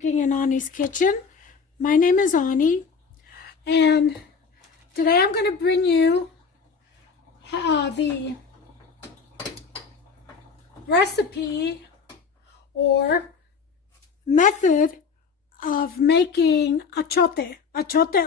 cooking in Ani's kitchen. My name is Ani, and today I'm going to bring you the recipe or method of making achiote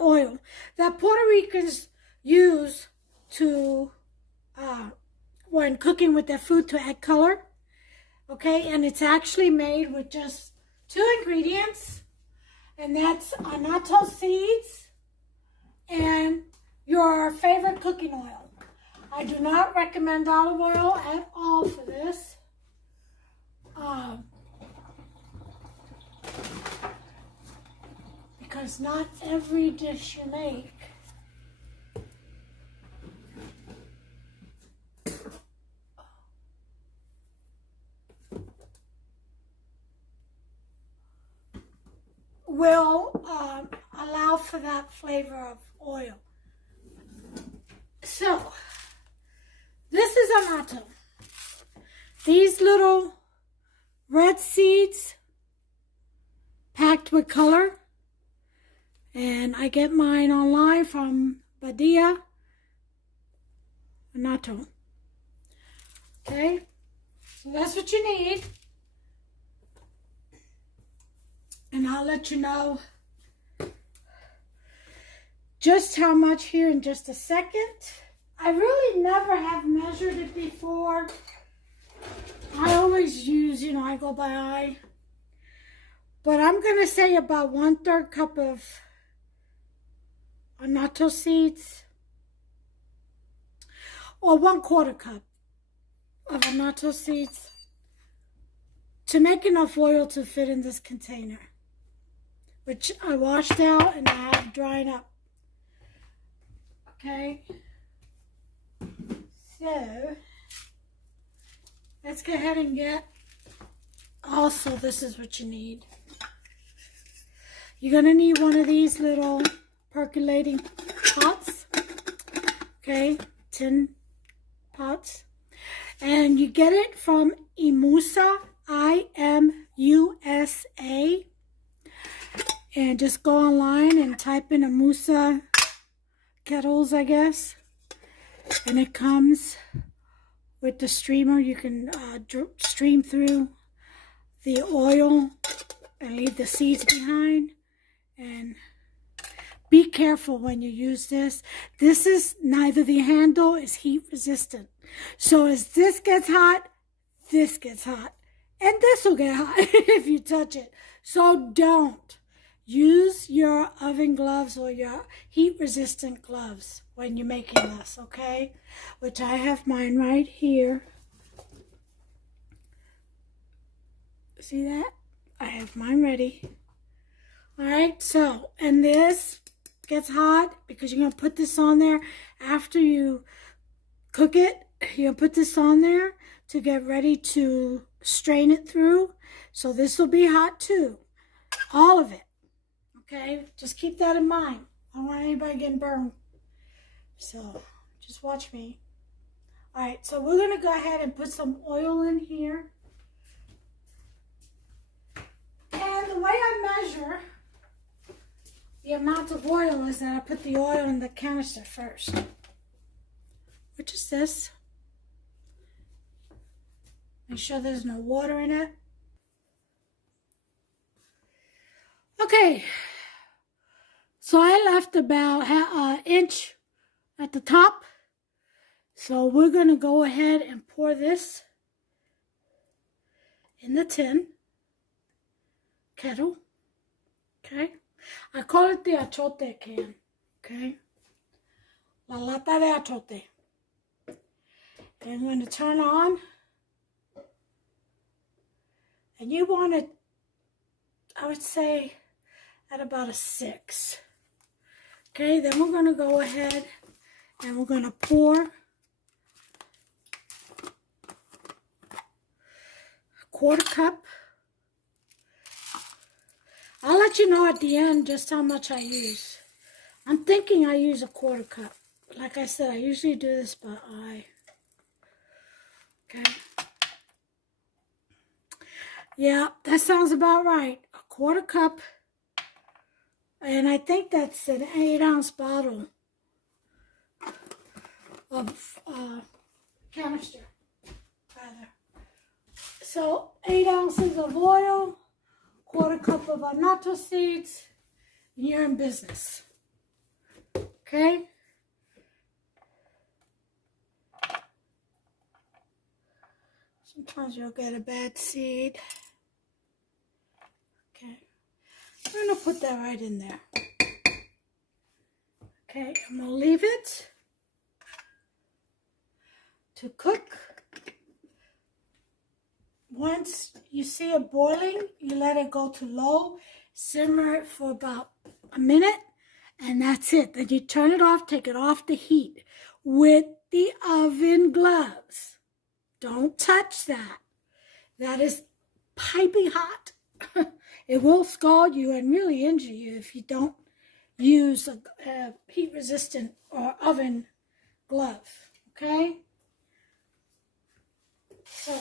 oil that Puerto Ricans use to when cooking with their food to add color. Okay, and it's actually made with just 2 ingredients, and that's annatto seeds and your favorite cooking oil. I do not recommend olive oil at all for this. Because not every dish you make will allow for that flavor of oil. So, this is annatto. These little red seeds packed with color, and I get mine online from Badia Annatto. Okay, so that's what you need. And I'll let you know just how much here in just a second. I really never have measured it before. I always use, I go by eye. But I'm going to say about 1/3 cup of annatto seeds, or 1/4 cup of annatto seeds to make enough oil to fit in this container, which I washed out and I have dried up. Okay, so let's go ahead and get, also this is what you need. You're gonna need one of these little percolating pots, okay, tin pots, and you get it from Imusa, IMUSA, and just go online and type in Imusa kettles, I guess, and it comes with the streamer. You can stream through the oil and leave the seeds behind. And be careful when you use this. This is neither the handle is heat resistant. So as this gets hot, this gets hot. And this will get hot if you touch it. So don't. Use your oven gloves or your heat resistant gloves when you're making this, okay? Which I have mine right here. See that? I have mine ready. Alright, so, and this gets hot because you're going to put this on there after you cook it. You're going to put this on there to get ready to strain it through. So this will be hot too. All of it. Okay? Just keep that in mind. I don't want anybody getting burned. So, just watch me. Alright, so we're going to go ahead and put some oil in here. And the way I measure the amount of oil is that I put the oil in the canister first, which is this. Make sure there's no water in it. Okay, so I left about an inch at the top. So we're going to go ahead and pour this in the tin kettle. Okay. I call it the achiote can, okay? La lata de achiote. And I'm going to turn on. And you want it, I would say, at about a 6. Okay, then we're going to go ahead and we're going to pour a 1/4 cup. I'll let you know at the end just how much I use. I'm thinking I use a 1/4 cup. Like I said, I usually do this by eye. Okay. Yeah, that sounds about right. 1/4 cup, and I think that's an 8-ounce bottle of canister, rather. So 8 ounces of oil, 1/4 cup of annatto seeds, and you're in business. Okay? Sometimes you'll get a bad seed. Okay. I'm going to put that right in there. Okay, I'm going to leave it to cook. Once you see it boiling, you let it go to low, simmer it for about a minute, and that's it. Then you turn it off, take it off the heat with the oven gloves. Don't touch that. That is piping hot. It will scald you and really injure you if you don't use a heat-resistant or oven glove, okay? So,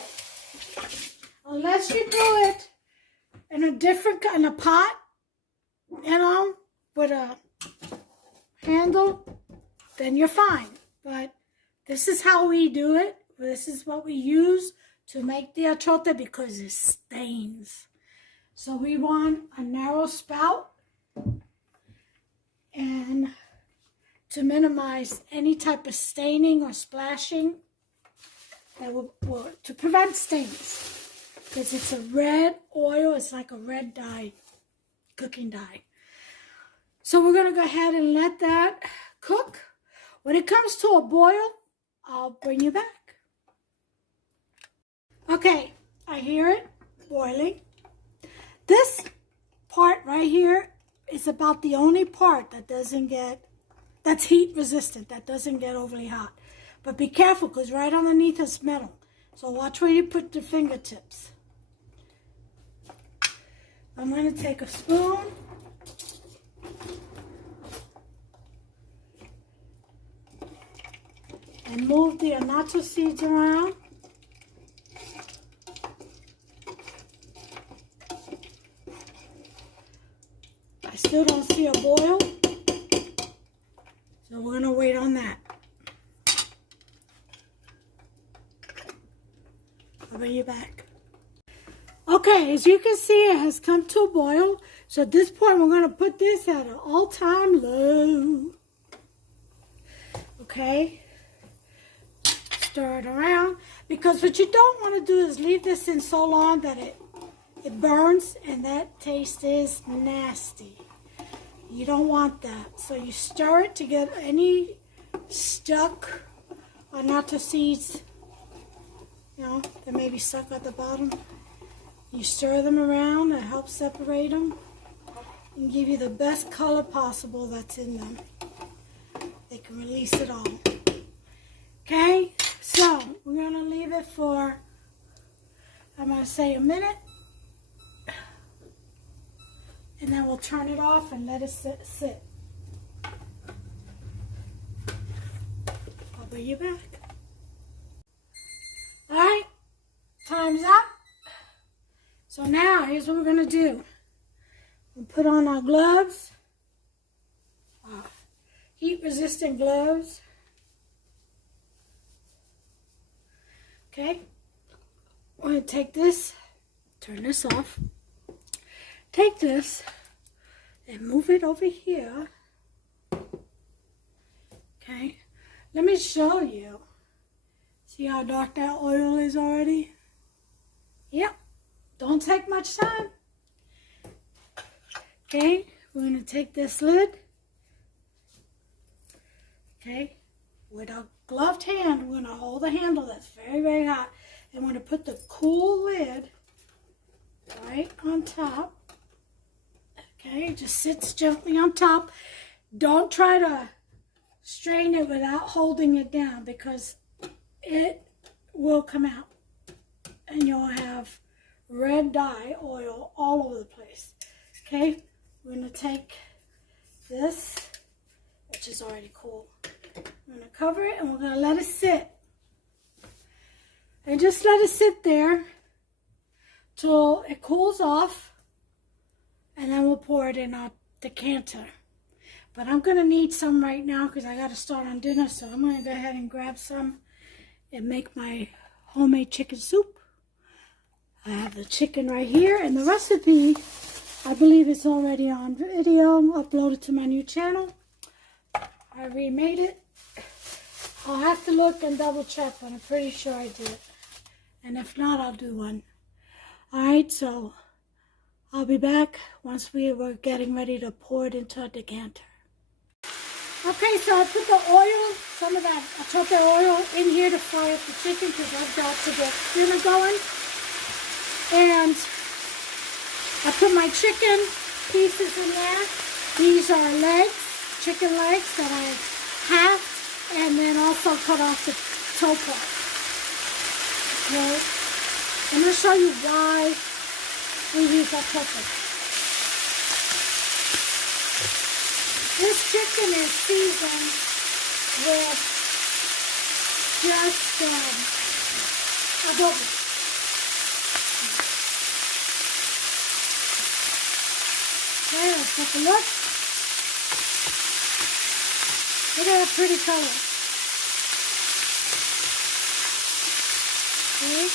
unless you do it in a different kind of pot, you know, with a handle, then you're fine. But this is how we do it. This is what we use to make the achiote because it stains. So we want a narrow spout, and to minimize any type of staining or splashing, that will to prevent stains, because it's a red oil. It's like a red dye, cooking dye. So we're going to go ahead and let that cook. When it comes to a boil, I'll bring you back. Okay, I hear it boiling. This part right here is about the only part that that's heat resistant, that doesn't get overly hot. But be careful, because right underneath is metal. So watch where you put the fingertips. I'm going to take a spoon. And move the annatto seeds around. I still don't see a boil, so we're going to wait on that. I'll bring you back. Okay, as you can see, it has come to a boil. So at this point, we're going to put this at an all-time low. Okay. Stir it around, because what you don't want to do is leave this in so long that it burns, and that taste is nasty. You don't want that. So you stir it to get any stuck annatto seeds, you know, that may be stuck at the bottom. You stir them around and help separate them and give you the best color possible that's in them. They can release it all. Okay, so we're going to leave it for, I'm going to say a minute. And then we'll turn it off and let it sit. I'll bring you back. All right, time's up. So now, here's what we're going to do. We'll put on our gloves, heat-resistant gloves. Okay, we're going to take this, turn this off. Take this and move it over here. Okay, let me show you. See how dark that oil is already? Yep, don't take much time. Okay, we're going to take this lid. Okay, with a gloved hand, we're going to hold the handle that's very, very hot. And we're going to put the cool lid right on top. Okay, it just sits gently on top. Don't try to strain it without holding it down, because it will come out and you'll have red dye oil all over the place. Okay, we're going to take this, which is already cool. We're going to cover it and we're going to let it sit. And just let it sit there till it cools off. and then we'll pour it in a decanter. But I'm going to need some right now because I got to start on dinner, so I'm going to go ahead and grab some and make my homemade chicken soup. I have the chicken right here, and the recipe, I believe it's already on video, uploaded to my new channel. I remade it. I'll have to look and double check, but I'm pretty sure I did. And if not, I'll do one. Alright, so I'll be back once we were getting ready to pour it into a decanter. Okay, so I put the oil, some of that achiote oil in here to fry up the chicken because I've got to get dinner going. And I put my chicken pieces in there. These are legs, chicken legs that I halved and then also cut off the toe part. Okay, I'm going to show you why we use achiote. This chicken is seasoned with just adobo. Okay, let's take a look. Look at that pretty color. Okay.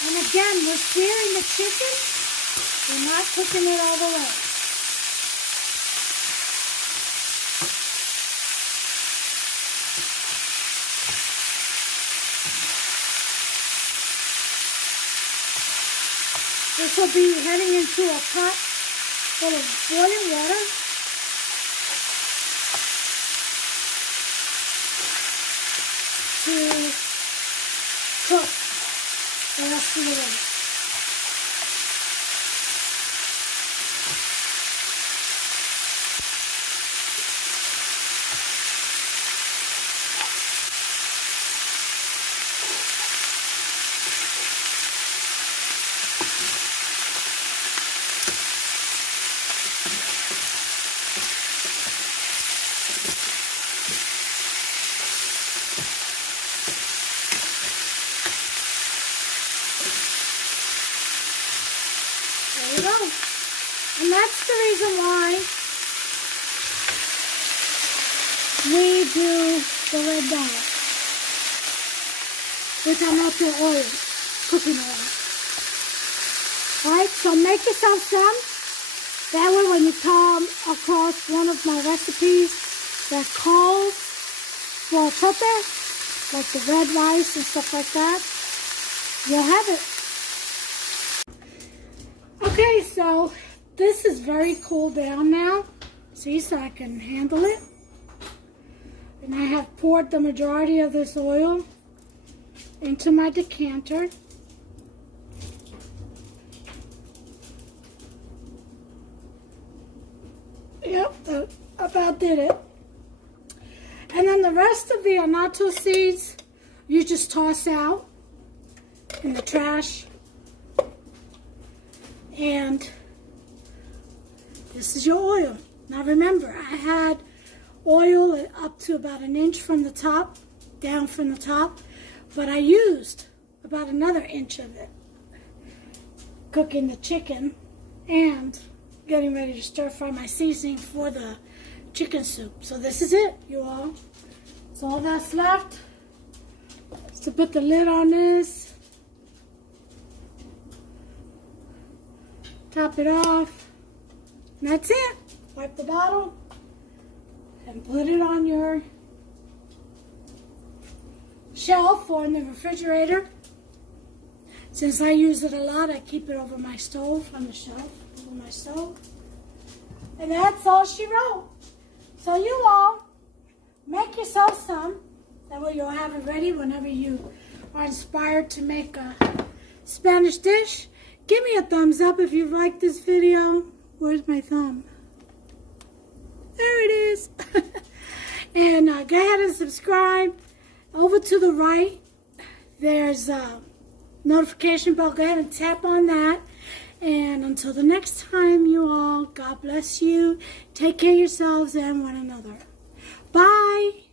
And again, we're searing the chicken. We're not cooking it all the way. This will be heading into a pot full of boiling water. To cook the rest of the way. There you go. And that's the reason why we do the red dye with amateur oil, cooking oil. Alright, so make yourself some. That way when you come across one of my recipes that calls for achiote, like the red rice and stuff like that, you'll have it. Okay, so this is very cooled down now. See, so I can handle it. And I have poured the majority of this oil into my decanter. Yep, that about did it. And then the rest of the annatto seeds, you just toss out in the trash. And this is your oil. Now remember, I had oil up to about 1 inch from the top, down from the top, but I used about another inch of it cooking the chicken and getting ready to stir fry my seasoning for the chicken soup. So this is it, you all. So all that's left is to put the lid on this, top it off, and that's it. Wipe the bottle and put it on your shelf or in the refrigerator. Since I use it a lot, I keep it over my stove, on the shelf, over my stove. And that's all she wrote. So you all, make yourself some. That way you'll have it ready whenever you are inspired to make a Spanish dish. Give me a thumbs up if you liked this video. Where's my thumb? There it is. And go ahead and subscribe. Over to the right, there's notification bell, go ahead and tap on that. And until the next time, you all, God bless you. Take care of yourselves and one another. Bye.